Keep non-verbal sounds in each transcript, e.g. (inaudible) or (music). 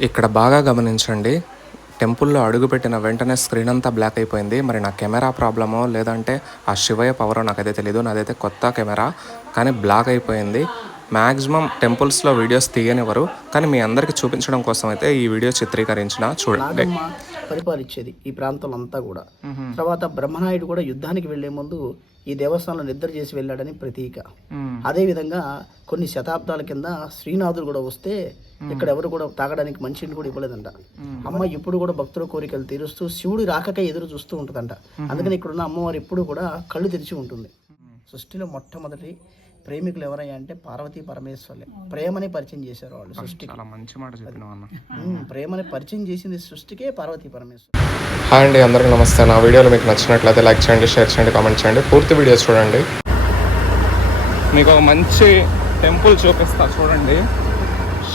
ఇక్కడ బాగా గమనించండి. టెంపుల్లో అడుగుపెట్టిన వెంటనే స్క్రీన్ అంతా బ్లాక్ అయిపోయింది. మరి నా కెమెరా ప్రాబ్లమో లేదంటే ఆ శివయ్య పవరో నాకైతే తెలియదు నాదైతే కొత్త కెమెరా కానీ బ్లాక్ అయిపోయింది. మ్యాక్సిమం టెంపుల్స్లో వీడియోస్ తీయనివ్వరు. కానీ మీ అందరికీ చూపించడం కోసం అయితే ఈ వీడియో చిత్రీకరించిన చూడండి. పరిపాలించేది ఈ ప్రాంతంలో అంతా కూడా తర్వాత బ్రహ్మనాయుడు కూడా యుద్ధానికి వెళ్ళే ముందు ఈ దేవస్థానంలో నిద్ర చేసి వెళ్ళాడని ప్రతీక. అదే విధంగా కొన్ని శతాబ్దాల కింద శ్రీనాథుడు కూడా వస్తే ఇక్కడ ఎవరు కూడా తాగడానికి మంచిని కూడా ఇవ్వలేదంట. అమ్మ ఇప్పుడు కూడా భక్తుల కోరికలు తీరుస్తూ శివుడు రాకకై ఎదురు చూస్తూ ఉంటుందంట. అందుకని ఇక్కడున్న అమ్మవారు ఎప్పుడు కూడా కళ్ళు తెరిచి ఉంటుంది. సృష్టిలో మొట్టమొదటి ప్రేమికులు ఎవరయ్యా అంటే పార్వతీ పరమేశ్వర్లే. ప్రేమని పరిచయం చేశారు వాళ్ళు సృష్టికి. చాలా మంచి మాట ప్రేమని పరిచయం చేసింది సృష్టికే పార్వతీ పరమేశ్వర్ హాయ్ అండి అందరికీ నమస్తే. నా వీడియోలు మీకు నచ్చినట్లయితే లైక్ చేయండి షేర్ చేయండి కామెంట్ చేయండి. పూర్తి వీడియో చూడండి. మీకు ఒక మంచి టెంపుల్ చూపిస్తా చూడండి.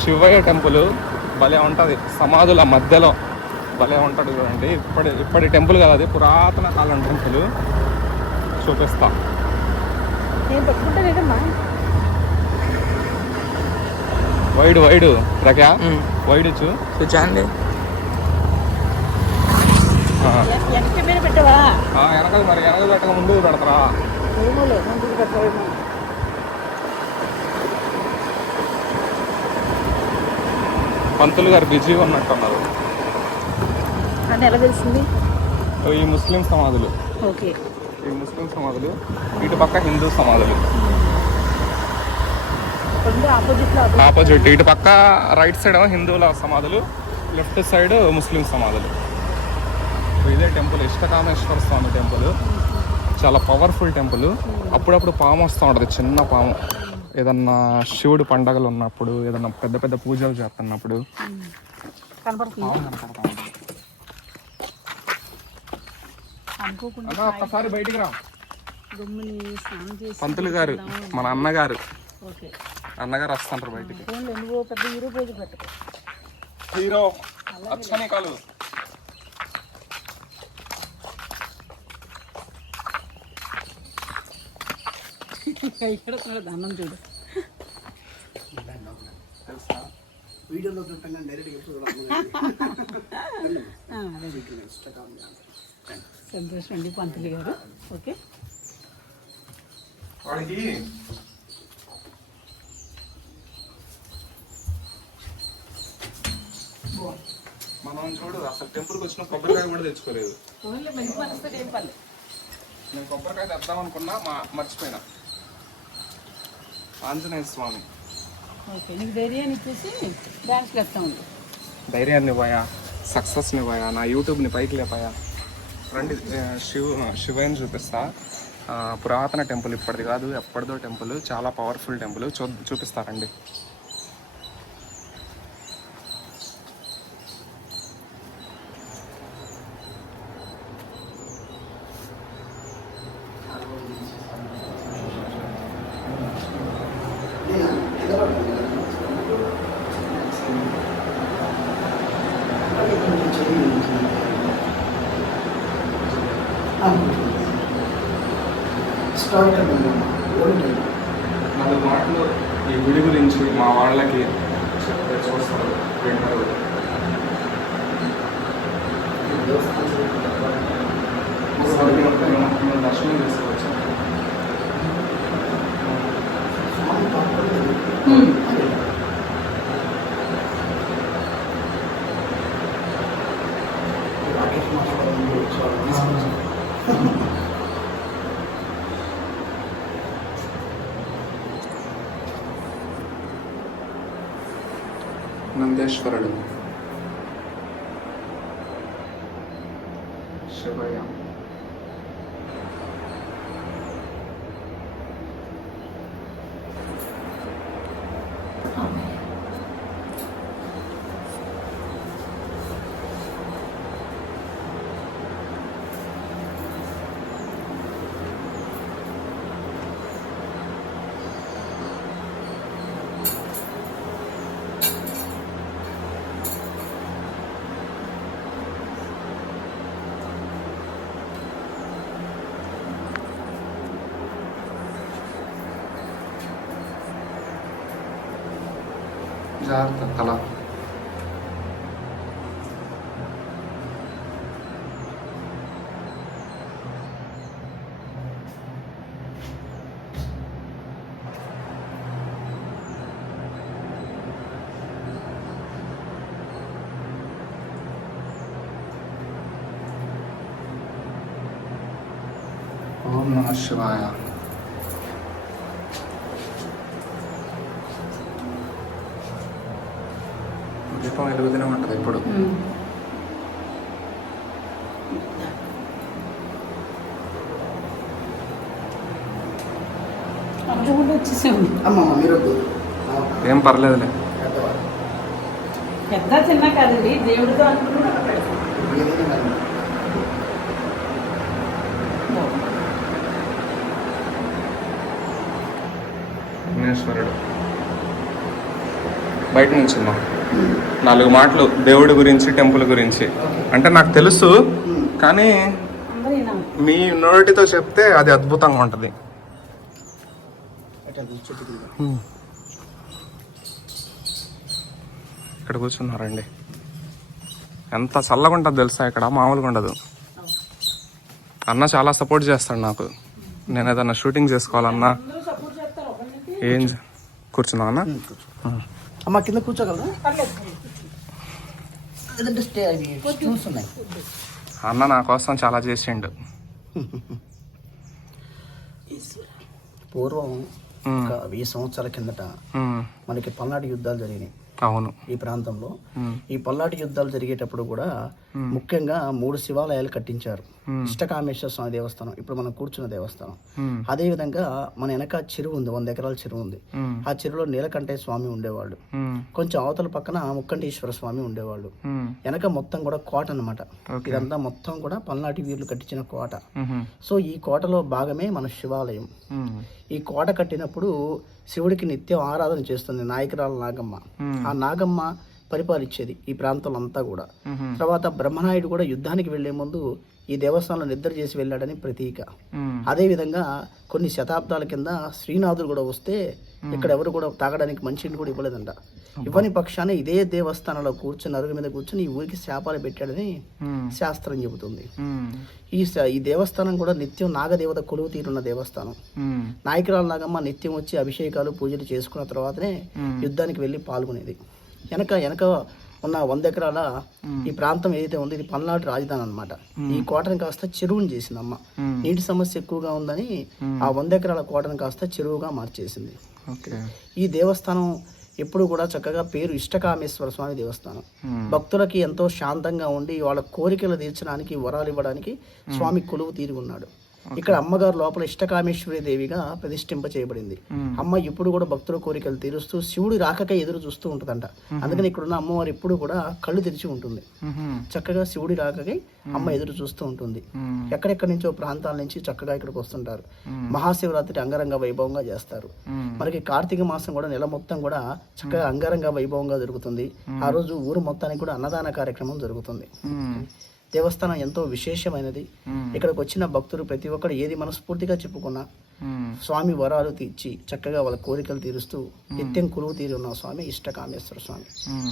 శివయ్య టెంపుల్ భలే ఉంటుంది. సమాధుల మధ్యలో భలే ఉంటుంది చూడండి. ఇప్పటి ఇప్పటి టెంపుల్ కాదు అది పురాతన కాలం టెంపుల్. చూపిస్తా. Wide wide. ప్రజ్ఞ వైడ్ చూ చూచండి ఆ. వెనక మీద పెట్టవా? ఆ, వెనకది మరి వెనక పెట్టక ముందు పెడతారా? పంతులు గారు బిజీగా ఉన్నట్టున్నారు అని ఎలా తెలిసింది? ఈ ముస్లిం సమాధులు. ఓకే. ఈ ముస్లిం సమాధులు ఇటు పక్క హిందూ సమాధులు. ఆపోజిట్ ఇటు పక్క రైట్ సైడ్ హిందువుల సమాధులు లెఫ్ట్ సైడ్ ముస్లిం సమాధులు. ఇదే టెంపుల్ ఇష్టకామేశ్వర స్వామి టెంపుల్. చాలా పవర్ఫుల్ టెంపుల్. అప్పుడప్పుడు పాము వస్తూ ఉంటుంది చిన్న పాము. ఏదన్నా శివుడు పండగలు ఉన్నప్పుడు ఏదన్నా పెద్ద పెద్ద పూజలు చేస్తున్నప్పుడు ఒక్కసారి బయటికి రా. పంతులు గారు మన అన్నగారు. అన్నగారు వస్తుంటారు బయటికి. హీరో అచ్చని కాలు. (laughs) ఇక్కడ దండం చూడు. వీడియోలో చూడటం డైరెక్ట్ ఎప్పుడు ఆ, అదే. సంతోషం అండి పంతులు గారు. ఓకే. వాడికి మనం చూడు అసలు టెంపుల్కి వచ్చిన కొబ్బరికాయ కూడా తెచ్చుకోలేదు. నేను కొబ్బరికాయ తెద్దాం అనుకున్నా మా మర్చిపోయినా. ఆంజనేయ స్వామి. ఓకే నీకు ధైర్యాన్ని ఇచ్చేసి డ్యాన్స్ ఉంది ధైర్యాన్ని పోయా సక్సెస్ని పోయా నా యూట్యూబ్ని పైకి లేపాయా? రండి శివ శివయ్యని చూపిస్తా. పురాతన టెంపుల్ ఇప్పటిది కాదు ఎప్పటిదో టెంపుల్ చాలా పవర్ఫుల్ టెంపుల్. చూ చూపిస్తారండి హిస్టారికల్ నాలుగు మాటలు ఈ గుడి గురించి మా వాళ్ళకి చెప్తే చూస్తారు వింటారు దర్శనం చేసుకోవచ్చు నందేశ్వరుడు Shivayya Selamat malam. Om Namah Shivaya. దీపం వెలుగుతూనే ఉంటుంది ఎప్పుడు అక్కడ కూడా వచ్చేసాము అమ్మమ్మ మీరు వద్దు. ఏం పర్లేదులే పెద్దవారు. పెద్ద చిన్న కాదండి దేవుడితో అనుకుని అక్కడ పెడతాం ఏదైనా కానీ. విఘ్నేశ్వరుడు బయట నుంచి ఉందాం. నాలుగు మాటలు దేవుడి గురించి టెంపుల్ గురించి. అంటే నాకు తెలుసు కానీ మీ నోటితో చెప్తే అది అద్భుతంగా ఉంటుంది. ఇక్కడ కూర్చున్నారండి. ఎంత చల్లగా ఉంటుంది తెలుసా ఇక్కడ? మామూలుగా ఉండదు. అన్న చాలా సపోర్ట్ చేస్తాడు నాకు. నేను ఏదన్నా షూటింగ్ చేసుకోవాలన్నా ఏం కూర్చున్నావు అన్న? అమ్మ కింద కూర్చోగలరా? పర్లేదు. పర్లేదు. లేదంటే స్టే అవి స్టూల్స్ ఉన్నాయి అన్న నా కోసం చాలా చేసిండు. పూర్వం ఒక వెయ్యి సంవత్సరాల కిందట మనకి పల్నాటి యుద్ధాలు జరిగినాయి. అవును. ఈ ప్రాంతంలో ఈ పల్నాటి యుద్ధాలు జరిగేటప్పుడు కూడా ముఖ్యంగా మూడు శివాలయాలు కట్టించారు. Hmm. ఇష్టకామేశ్వర స్వామి దేవస్థానం ఇప్పుడు మనం కూర్చున్న దేవస్థానం. ఉమ్, అదే విధంగా మన వెనక చెరువు ఉంది వంద ఎకరాల చెరువు ఉంది. ఆ చెరువులో నీలకంఠయ్య స్వామి ఉండేవాళ్ళు. కొంచెం అవతల పక్కన ముక్కంటేశ్వర స్వామి ఉండేవాళ్ళు. వెనక మొత్తం కూడా కోట అన్నమాట. ఓకే. ఇదంతా మొత్తం కూడా పల్నాటి వీరులు కట్టించిన కోట. సో ఈ కోటలో భాగమే మన శివాలయం. ఈ కోట కట్టినప్పుడు శివుడికి నిత్యం ఆరాధన చేస్తుంది నాయకురాలు నాగమ్మ. Hmm. ఆ నాగమ్మ పరిపాలించేది ఈ ప్రాంతంలో అంతా కూడా తర్వాత బ్రహ్మనాయుడు కూడా యుద్ధానికి వెళ్ళే ముందు ఈ దేవస్థానంలో నిద్ర చేసి వెళ్ళాడని ప్రతీక. అదే విధంగా కొన్ని శతాబ్దాల కింద శ్రీనాథుడు కూడా వస్తే ఇక్కడ ఎవరు కూడా తాగడానికి మంచిని కూడా ఇవ్వలేదంట. ఇవ్వని పక్షాన ఇదే దేవస్థానంలో కూర్చుని అరుగు మీద కూర్చుని ఈ ఊరికి శాపాలు పెట్టాడని శాస్త్రం చెబుతుంది. ఈ ఈ దేవస్థానం కూడా నిత్యం నాగదేవత కొలువు తీరున్న దేవస్థానం. నాయకురాలు నాగమ్మ నిత్యం వచ్చి అభిషేకాలు పూజలు చేసుకున్న తర్వాతనే. యుద్ధానికి వెళ్ళి పాల్గొనేది. వెనక వెనక ఉన్న వంద ఎకరాల ఈ ప్రాంతం ఏదైతే ఉందో ఇది పల్నాడు రాజధాని అన్నమాట. ఈ కోటను కాస్త చెరువుని చేసింది అమ్మ మ్మ్. నీటి సమస్య ఎక్కువగా ఉందని ఆ వంద ఎకరాల కోటను కాస్త చెరువుగా మార్చేసింది. ఈ దేవస్థానం ఎప్పుడు కూడా చక్కగా పేరు ఇష్టకామేశ్వర స్వామి దేవస్థానం. భక్తులకి ఎంతో శాంతంగా ఉండి వాళ్ళ కోరికలు తీర్చడానికి వరాలు ఇవ్వడానికి స్వామి కొలువు తీరి ఉన్నాడు. ఇక్కడ అమ్మగారు లోపల ఇష్టకామేశ్వరి దేవిగా ప్రతిష్ఠింప చేయబడింది మ్మ్. అమ్మ ఇప్పుడు కూడా భక్తుల కోరికలు తీరుస్తూ శివుడి రాకకై ఎదురు చూస్తూ ఉంటుందంట. అందుకని ఇక్కడ ఉన్న అమ్మవారు ఎప్పుడు కూడా కళ్ళు తెరిచి ఉంటుంది. చక్కగా శివుడి రాకకై అమ్మ ఎదురు చూస్తూ ఉంటుంది. ఎక్కడెక్కడి నుంచో ప్రాంతాల నుంచి చక్కగా ఇక్కడికి వస్తుంటారు. మహాశివరాత్రి అంగరంగ వైభవంగా చేస్తారు. మనకి కార్తీక మాసం కూడా నెల మొత్తం కూడా చక్కగా అంగరంగ వైభవంగా జరుగుతుంది. ఆ రోజు ఊరు మొత్తానికి కూడా అన్నదాన కార్యక్రమం జరుగుతుంది. దేవస్థానం ఎంతో విశేషమైనది. ఇక్కడికి వచ్చిన భక్తులు ప్రతి ఒక్కరు ఏది మనస్ఫూర్తిగా చెప్పుకున్నా స్వామి వరాలు తీర్చి చక్కగా వాళ్ళ కోరికలు తీరుస్తూ నిత్యం కురువు తీరి ఉన్న స్వామి ఇష్టకామేశ్వర స్వామి.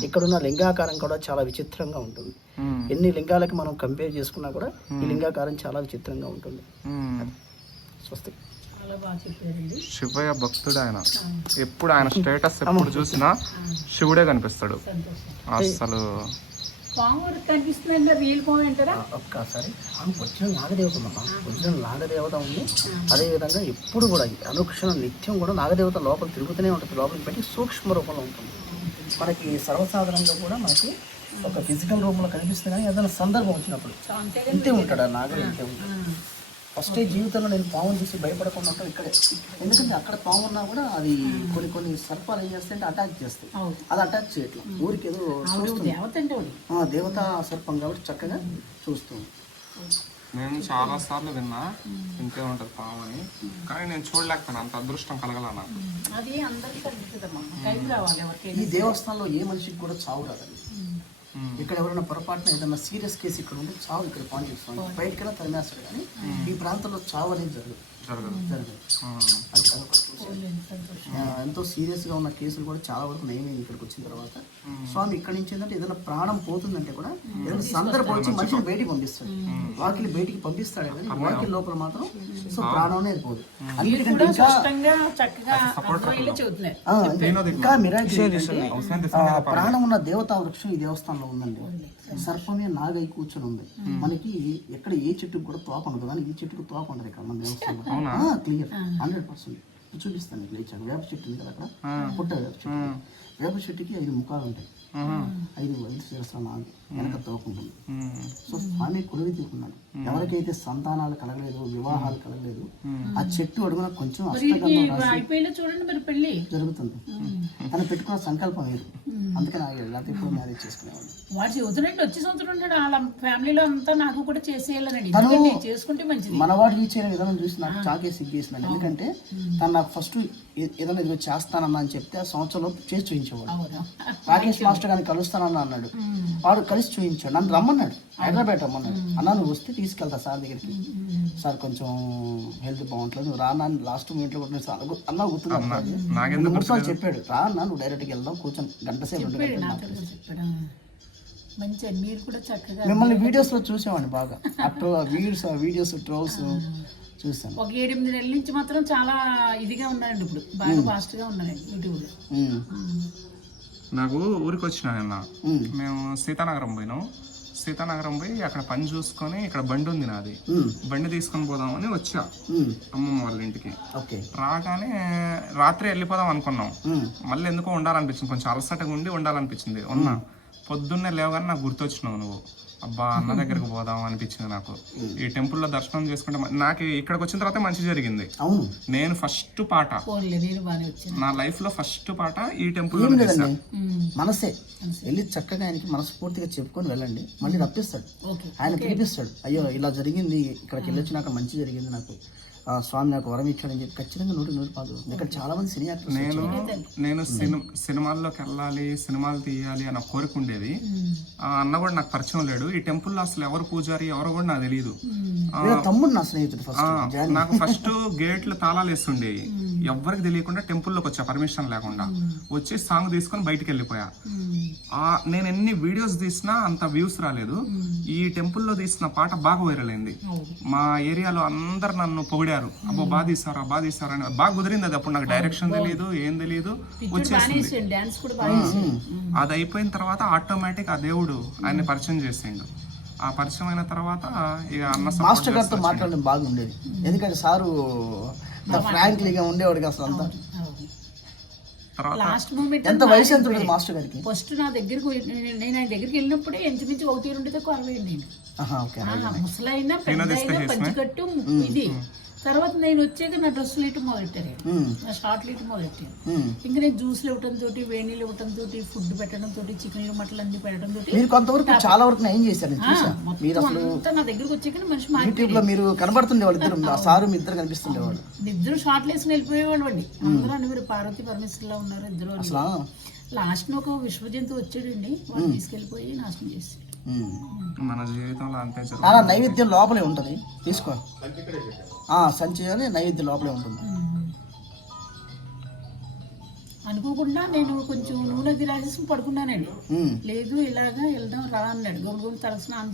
ఇక్కడున్న లింగాకారం కూడా చాలా విచిత్రంగా ఉంటుంది. ఎన్ని లింగాలకి మనం కంపేర్ చేసుకున్నా కూడా ఈ లింగాకారం చాలా విచిత్రంగా ఉంటుంది. స్వస్తి. శివయ్య భక్తుడు ఆయన ఎప్పుడు ఆయన స్టేటస్ ఎప్పుడు చూసినా శివుడే కనిపిస్తాడు. అసలు పాము కనిపిస్తుందండి రియల్ పాము అంటారా? ఒక్కసారి ఆమె ఒరిజినల్ నాగదేవత ఉందమ్మా. ఒరిజినల్ నాగదేవత ఉంది. అదేవిధంగా ఎప్పుడు కూడా అనుక్షణం నిత్యం కూడా నాగదేవత లోపల తిరుగుతూనే ఉంటుంది. లోపలికి పెట్టి సూక్ష్మ రూపంలో ఉంటుంది. మనకి సర్వసాధారణంగా కూడా మనకి ఒక ఫిజికల్ రూపంలో కనిపిస్తుంది కానీ ఏదైనా సందర్భం వచ్చినప్పుడు అంతే ఇంతే ఉంటాడు. ఆ నాగ ఇంతే ఉంటాడు ఫస్ట్ జీవితంలో నేను పాముని చూసి భయపడకుండా ఉంటాను ఇక్కడే. ఎందుకంటే అక్కడ పాము ఉన్నా కూడా అది కొన్ని కొన్ని సర్పాలు ఏం చేస్తాయంటే అటాక్ చేస్తాయి. అది అటాక్ చేయట్లేదు ఊరికి ఏదో దేవత దేవతా సర్పం కాబట్టి చక్కగా చూస్తుంది నేను చాలా సార్లు విన్నా ఇంతే ఉంటది పాము అని. కానీ నేను చూడలేకపోయినా అంత అదృష్టం కలగల నాకు ఈ దేవస్థానంలో ఏ మనిషికి కూడా చావు రాదండి. ఇక్కడ ఎవరైనా పొరపాటున ఏదైనా సీరియస్ కేసు ఇక్కడ ఉంటే చావు ఇక్కడ పాయింట్ చేస్తాం. బయటకెళ్ళి తరిమేస్తాడు కానీ ఈ ప్రాంతంలో చావు అనేది జరగదు. ఎంతో సీరియస్గా ఉన్న కేసులు కూడా చాలా వరకు నయమైంది ఇక్కడికి వచ్చిన తర్వాత స్వామి ఇక్కడి నుంచి ఏంటంటే ఏదైనా ప్రాణం పోతుందంటే కూడా ఏదైనా సందర్భం వచ్చి మనిషిని బయటికి పంపిస్తాడు. వాకిలి బయటికి పంపిస్తాడే కానీ వాకిలి లోపల మాత్రం సో ప్రాణం అనేది పోదు అన్నిటికంటే ఇంకా ప్రాణం ఉన్న దేవతా వృక్షం ఈ దేవస్థానంలో ఉందండి. సర్పమే నాగై కూర్చొని ఉంది మనకి ఎక్కడ ఏ చెట్టుకు కూడా తోక ఉండదు. కానీ ఈ చెట్టుకు తోక ఉండదు ఇక్కడ మన దేవస్థానంలో. Clear hundred percent. చూపిస్తాను ఇట్లా ఇచ్చాను వేప చెట్టు ఉంది కదా అక్కడ? పుట్ట వేప చెట్టు. వేప చెట్టుకి ఐదు ముఖాలు ఉంటాయి. ఐదు ఐదు శిరస్సుల నాగు వెనక తోక ఉంటుంది. సో స్వామి కొలువి తీసుకున్నాడు ఎవరికైతే సంతానాలు కలగలేదు వివాహాలు కలగలేదు ఆ చెట్టు అడుగున కొంచెం పెళ్ళి. జరుగుతుంది. తను పెట్టుకున్న సంకల్పం వేరు. అందుకని ఆగాడు లేకపోతే ఎప్పుడు మ్యారేజ్ చేసుకునేవాడు వాడు చెబుతున్నట్టు వచ్చే సంవత్సరం ఉన్నాడు వాళ్ళ ఫ్యామిలీలో అంతా నాకు కూడా చేసేయాలనండి ఎందుకంటే చేసుకుంటే మంచిది. మనవాడు రీచ్ అయిన విధానం చూసి నాకు చాకే సిగ్గేసినాడు ఎందుకంటే తను నాకు ఫస్ట్ ఏదైనా ఇదిగో చేస్తానన్నా అని చెప్తే ఆ సంవత్సరంలో చేసి చూపించేవాడు అవునా? రాకేష్ (laughs) మాస్టర్ గారిని కలుస్తానన్నా అన్నాడు. వాడు కలిసి చూపించాడు నన్ను రమ్మన్నాడు. హైదరాబాద్ రమ్మన్నాడు అన్నా నువ్వు వస్తే తీసుకెళ్తా సార్ దగ్గరికి. సార్ కొంచెం హెల్త్ బాగుంటుంది నువ్వు రా అన్న లాస్ట్ మూమెంట్లో కూడా నేను సార్ అన్నా గుర్తుంది మూడు సార్లు చెప్పాడు. రా అన్న నువ్వు డైరెక్ట్గా వెళ్దాం కూర్చొని గంట సేపు మిమ్మల్ని (laughs) వీడియోస్లో చూసామండి బాగా. అప్పుడు వీడియోస్ వీడియోస్ ట్రోల్స్ చూసాను ఒక ఏడెనిమిది నెలల నుంచి మాత్రం చాలా ఇదిగా ఉన్నారండి ఇప్పుడు. బాగా ఫాస్ట్గా ఉన్నారండి యూట్యూబ్లో నాకు ఊరికి వచ్చిన నిన్న మేము సీతానగరం పోయినాం. సీతానగరం పోయి అక్కడ పని చూసుకొని ఇక్కడ బండి ఉంది నాది. బండి తీసుకొని పోదామని వచ్చా. అమ్మమ్మ వాళ్ళ ఇంటికి. రాగానే రాత్రి వెళ్ళిపోదాం అనుకున్నాం. మళ్ళీ ఎందుకో ఉండాలనిపించింది. కొంచెం అలసటగా ఉండి ఉండాలనిపించింది. ఉన్నా. పొద్దున్నే లేవగానే నాకు గుర్తొచ్చినావు నువ్వు. అబ్బా అన్న దగ్గరికి పోదాం అనిపించింది నాకు. ఈ టెంపుల్లో దర్శనం చేసుకుంటే నాకు ఇక్కడికి వచ్చిన తర్వాత మంచి జరిగింది. అవును. నేను ఫస్ట్ పాట. నా లైఫ్లో ఫస్ట్ పాట ఈ లేదండి. మనసే. వెళ్ళి చక్కగా ఆయనకి మనస్ఫూర్తిగా చెప్పుకొని వెళ్ళండి. మళ్ళీ రప్పిస్తాడు. ఆయన పిలిపిస్తాడు. అయ్యో ఇలా జరిగింది. ఇక్కడికి వెళ్ళొచ్చి నాకు మంచి జరిగింది నాకు. స్వామి నాకు వరం ఇచ్చాడని చెప్పి ఖచ్చితంగా నూటి నూటి పాలు ఇక్కడ చాలా మంది సినీ యాక్టర్స్ నేను నేను సినిమా సినిమాల్లోకి వెళ్ళాలి సినిమాలు తీయాలి అన్న కోరిక ఉండేది. ఆ అన్న కూడా నాకు పరిచయం లేడు. ఈ టెంపుల్లో అసలు ఎవరు పూజారి ఎవరు కూడా నాకు తెలియదు తమ్ముడు నా స్నేహితుడు నాకు ఫస్ట్ గేట్లు తాళాలు వేస్తుండేవి. ఎవ్వరికి తెలియకుండా టెంపుల్లోకి వచ్చా పర్మిషన్ లేకుండా. వచ్చి సాంగ్ తీసుకొని బయటికి వెళ్ళిపోయా. ఆ నేను ఎన్ని వీడియోస్ తీసినా అంత వ్యూస్ రాలేదు. ఈ టెంపుల్లో తీసిన పాట బాగా వైరల్ అయింది. మా ఏరియాలో అందరు నన్ను పొగిడారు. అబ్బో బాగా తీసారా బాగా తీసారా అని బాగా కుదిరింది అది. అప్పుడు నాకు డైరెక్షన్ తెలియదు ఏం తెలియదు వచ్చేసింది. అది అయిపోయిన తర్వాత ఆటోమేటిక్ ఆ దేవుడు ఆయన్ని పరిచయం చేసిండు. ఆ పరిచయం అయిన తర్వాత ఇక అన్న మాస్టర్ గారితో మాట్లాడడం బాగుండేది. ఎందుకంటే సారు ద ఫ్రాంక్లీగా ఉండేవాడికి అసలు అంతా. తర్వాత లాస్ట్ మూమెంట్ ఎంత వయసు ఎంత ఉంటుంది మాస్టర్ గారికి? ఫస్ట్ నా దగ్గరకు నేను నేను ఆయన దగ్గరికి వెళ్ళినప్పుడే ఇంచుమించు ఒకటి రెండుతో కొలవేయండి నేను. ఆహా, ఓకే ఆహా, ముసలైనా పెద్దయినా పంచికట్టు ఇది. తర్వాత నేను వచ్చాక నా డ్రెస్సులు ఇటు మొదలెట్టారు. ఉమ్, నా షార్ట్లు ఇటు మొదలెట్టారు. ఉమ్. ఇంకా నేను జ్యూస్లు ఇవ్వటం తోటి వేణీలు ఇవ్వటం తోటి ఫుడ్ పెట్టడం తోటి చికెన్లు మటన్లు అన్ని పెట్టడం తోటి మీరు కొంతవరకు చాలా వరకు నేను మీరు మొత్తం అసలు నా దగ్గరకు వచ్చాక మనిషి యూట్యూబ్లో మీరు కనబడుతుండేవాళ్ళు ఇద్దరు ఆ సారు మీ ఇద్దరు కనిపిస్తుండేవాళ్ళు. ఇద్దరు షార్ట్లు వేసుకుని వెళ్ళిపోయేవాళ్ళు అండి. అందరూ అని మీరు పార్వతి పరమేశ్వర్లా ఉన్నారు ఇద్దరు లాస్ట్ ఒక విశ్వజంతు వచ్చాడండి. వాళ్ళు తీసుకెళ్ళిపోయి నాశనం చేసి. మన జీవితంలో అంతే నాన్న నైవేద్యం లోపలే ఉంటుంది. తీసుకో. ఆ, సంచి అని నైవేద్యం లోపలే ఉంటుంది. అనుకోకుండా నేను కొంచెం నూనె రాసేసి పడుకున్నానండి. లేదు ఇలాగా వెళ్దాం రా అన్నాడు. గమ్మ తల స్నానం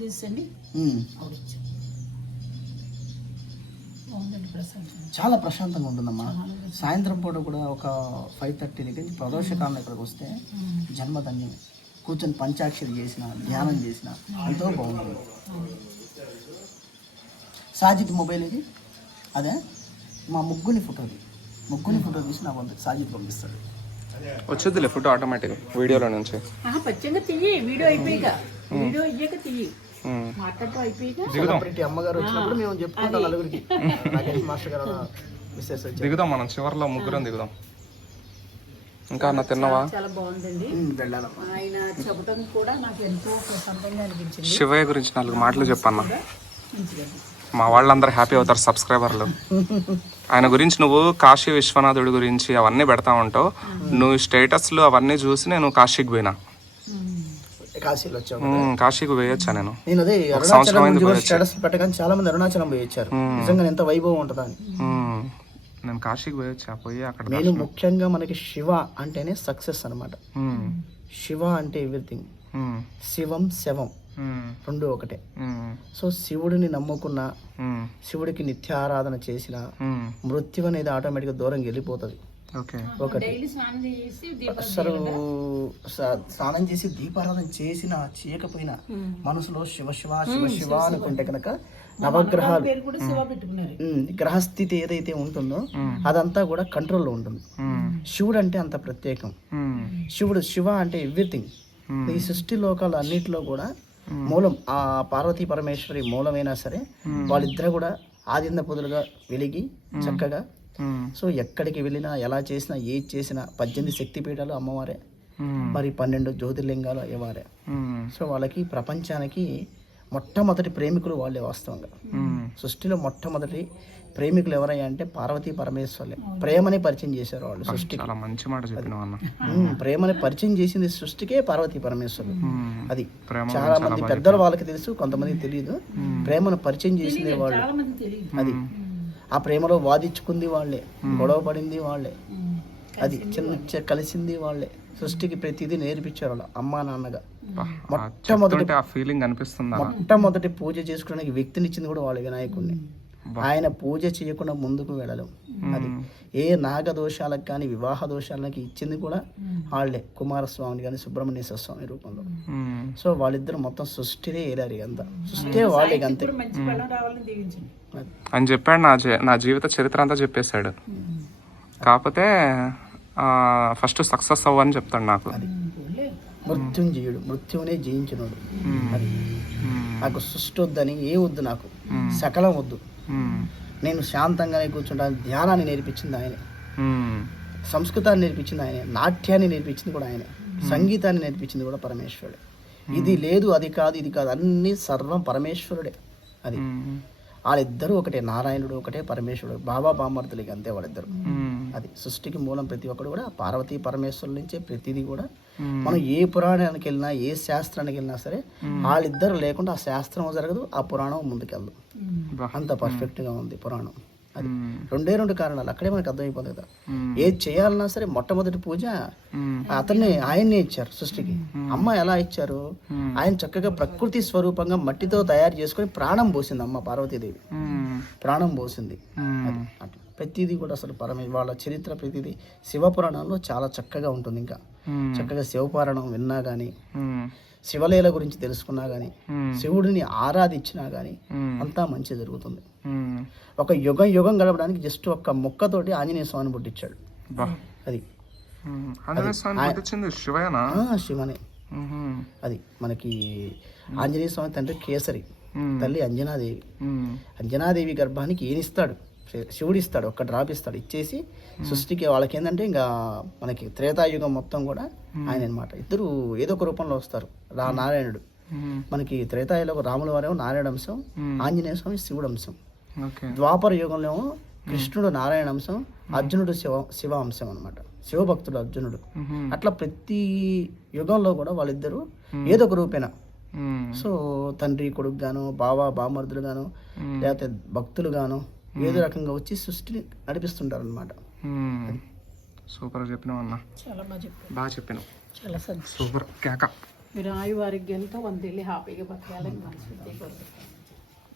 ప్రశాంతం చాలా ప్రశాంతంగా ఉంటుందమ్మా. సాయంత్రం పూట కూడా ఒక ఫైవ్ థర్టీ దగ్గర నుంచి ప్రదోషకాలంలో ఇక్కడికి వస్తే జన్మధన్యం కూర్చొని పంచాక్షరి చేసిన ధ్యానం చేసిన ఎంతో బాగుంటుంది సాజిద్ మొబైల్ ఇది? అదే? మా ముగ్గుని ఫోటోది ముగ్గుని ఫోటో తీసి నాకు పంపి సాజిద్ పంపిస్తాడు. వచ్చేదిలే ఫోటో ఆటోమేటిక్ వీడియోలో నుంచి. పచ్చంగా తీయి వీడియో అయిపోయాక వీడియో అయ్యాక తీయి. సెలబ్రిటీ అమ్మగారు వచ్చినప్పుడు మేము చెప్పుకుంటాం నలుగురికి. (laughs) మాస్టర్ గారు మిస్సెస్ దిగుదాం మనం చివరిలో ముగ్గురం దిగుదాం. ఇంకా అన్న తిన్నావా? చాలా బాగుందండి. వెళ్ళాలమ్మా ఆయన చెప్పడం కూడా నాకు ఎంతో ప్రశాంతంగా అనిపించింది. శివయ్య గురించి నాలుగు మాటలు చెప్పన్న? మా వాళ్ళందరూ హ్యాపీ అవుతారు సబ్స్క్రైబర్లు ఆయన గురించి నువ్వు కాశీ విశ్వనాథుడి గురించి అవన్నీ పెడతా ఉంటావు. నువ్వు స్టేటస్లు అవన్నీ చూసి నేను కాశీకి పోయినా. కాశీకి పోయొచ్చా నేను? నేను అదే సంవత్సరం పెట్టగానే చాలా మంది అరుణాచలం పోయి వచ్చారు నిజంగా ఎంత వైభవం ఉంటుందా అని ఉమ్, కాశీకి పోయొచ్చా? పోయి అక్కడ నేను ముఖ్యంగా మనకి శివ అంటేనే సక్సెస్ అన్నమాట. ఉమ్, శివ అంటే ఎవ్రీథింగ్ శివం శవం. రెండు ఒకటే. సో శివుడిని నమ్ముకున్న శివుడికి నిత్య ఆరాధన చేసిన మృత్యు అనేది ఆటోమేటిక్గా దూరం వెళ్ళిపోతుంది. ఒకటి. డైలీ స్నానం చేసి దీపం అసలు స్నానం చేసి దీపారాధన చేసిన చేయకపోయినా మనసులో శివ శివ శివ శివ అనుకుంటే కనుక నవగ్రహాలు గ్రహస్థితి ఏదైతే ఉంటుందో అదంతా కూడా కంట్రోల్లో ఉంటుంది. శివుడు అంటే అంత ప్రత్యేకం. శివుడు శివ అంటే ఎవ్రీథింగ్. ఈ సృష్టి లోకాలు అన్నిటిలో కూడా మూలం ఆ పార్వతీ పరమేశ్వరి మూలమైనా సరే వాళ్ళిద్దరు కూడా ఆదింద పొదులుగా వెలిగి చక్కగా సో ఎక్కడికి వెళ్ళినా ఎలా చేసినా ఏది చేసినా పద్దెనిమిది శక్తిపీఠాలు అమ్మవారే. ఉమ్, మరి పన్నెండు జ్యోతిర్లింగాలు అయ్యవారే. సో వాళ్ళకి ప్రపంచానికి మొట్టమొదటి ప్రేమికులు వాళ్ళే వాస్తవంగా. సృష్టిలో మొట్టమొదటి ప్రేమికులు ఎవరయ్యా అంటే పార్వతీ పరమేశ్వర్లే. ప్రేమని పరిచయం చేశారు వాళ్ళు సృష్టికి. చాలా మంచి మాట ప్రేమని పరిచయం చేసింది సృష్టికే పార్వతీ పరమేశ్వరులు. అది. చాలా మంది పెద్దలు వాళ్ళకి తెలుసు కొంతమందికి తెలియదు. ప్రేమను పరిచయం చేసింది వాళ్ళు. చాలా మంది తెలియదు. అది. ఆ ప్రేమలో వాదించుకుంది వాళ్ళే గొడవ పడింది వాళ్ళే. అది చిన్న కలిసింది వాళ్ళే. సృష్టికి ప్రతిదీ నేర్పించారు వాళ్ళు అమ్మా నాన్నగా. మొట్టమొదటి ఆ ఫీలింగ్ అనిపిస్తుందా? మొట్టమొదటి పూజ చేసుకోవడానికి వ్యక్తినిచ్చింది కూడా వాళ్ళ వినాయకుడిని ఆయన పూజ చేయకుండా ముందుకు వెళ్ళలేం. అది ఏ నాగ దోషాలకు కానీ వివాహ దోషాలకి ఇచ్చింది కూడా వాళ్ళే. కుమారస్వామిని కానీ సుబ్రహ్మణ్యేశ్వర స్వామి రూపంలో. సో వాళ్ళిద్దరు మొత్తం సృష్టినే ఇక అంతా. సృష్టి వాళ్ళే అంతే. అని చెప్పాడు నా జీ- నా జీవిత చరిత్ర అంతా చెప్పేశాడు. కాకపోతే ఫస్ట్ సక్సెస్ అవ్వని చెప్తాడు నాకు. మృత్యుంజయుడు మృత్యువునే జయించినోడు. అది. నాకు సృష్టి వద్దని ఏ వద్దు నాకు. సకలం వద్దు. నేను శాంతంగానే కూర్చుంటాను ధ్యానాన్ని నేర్పించింది ఆయనే. సంస్కృతాన్ని నేర్పించింది ఆయనే నాట్యాన్ని నేర్పించింది కూడా ఆయనే సంగీతాన్ని నేర్పించింది కూడా పరమేశ్వరుడే. ఇది లేదు అది కాదు ఇది కాదు అన్ని సర్వం పరమేశ్వరుడే అది. వాళ్ళిద్దరూ ఒకటే నారాయణుడు ఒకటే పరమేశ్వరుడు బాబా బామర్తులకి అంతే వాళ్ళిద్దరు. అది సృష్టికి మూలం ప్రతి ఒక్కడు కూడా పార్వతీ పరమేశ్వరుల నుంచే ప్రతిదీ కూడా. మనం ఏ పురాణానికి వెళ్ళినా ఏ శాస్త్రానికి వెళ్ళినా సరే వాళ్ళిద్దరు లేకుండా ఆ శాస్త్రం జరగదు ఆ పురాణం ముందుకెళ్ళదు. అంత పర్ఫెక్ట్గా ఉంది పురాణం. అది రెండే రెండు కారణాలు. అక్కడే మనకు అర్థమైపోతుంది కదా. ఏది చేయాలన్నా సరే మొట్టమొదటి పూజ అతన్ని ఆయన్నే ఇచ్చారు సృష్టికి. అమ్మ ఎలా ఇచ్చారు? ఆయన చక్కగా ప్రకృతి స్వరూపంగా మట్టితో తయారు చేసుకొని ప్రాణం పోసింది అమ్మ పార్వతీదేవి. ప్రాణం పోసింది. అట్లా. ప్రతిదీ కూడా అసలు పరమే వాళ్ళ చరిత్ర ప్రతిదీ శివపురాణంలో చాలా చక్కగా ఉంటుంది ఇంకా. చక్కగా శివపురాణం విన్నా కానీ శివలీల గురించి తెలుసుకున్నా కానీ శివుడిని ఆరాధించినా కానీ అంతా మంచి జరుగుతుంది. ఒక యుగం యుగం గడపడానికి జస్ట్ ఒక్క మొక్కతోటి ఆంజనేయ స్వామిని పుట్టించాడు. అది. శివనే. అది మనకి ఆంజనేయ స్వామి తండ్రి కేసరి. తల్లి అంజనాదేవి. అంజనాదేవి గర్భానికి ఈయనిస్తాడు. శి- శివుడు ఇస్తాడు ఒక్క డ్రాప్ ఇస్తాడు ఇచ్చేసి సృష్టికి వాళ్ళకి ఏంటంటే ఇంకా మనకి త్రేతాయుగం మొత్తం కూడా ఆయన అన్నమాట ఇద్దరు ఏదో ఒక రూపంలో వస్తారు. రా నారాయణుడు. మనకి త్రేతాయులో రాముల వారేమో నారాయణ అంశం ఆంజనేయ స్వామి శివుడు అంశం. ద్వాపర యుగంలో కృష్ణుడు నారాయణ అంశం అర్జునుడు శివ శివ అంశం అనమాట శివభక్తుడు అర్జునుడు. అట్లా ప్రతి యుగంలో కూడా వాళ్ళిద్దరూ ఏదో ఒక రూపేణ. సో తండ్రి కొడుకు గాను బావ బామర్దులు గాను లేకపోతే భక్తులు గాను ఏదో రకంగా వచ్చి సృష్టిని నడిపిస్తుంటారు అనమాట. సూపర్ చెప్పినావు అన్న. చాలా బాగా చెప్పారు బాగా చెప్పినావు. చాలా సూపర్. కేక. మీరు ఆయు ఆరోగ్యంతో వందేళ్ళి హ్యాపీగా బతకాలని కోరుకుంటున్నాను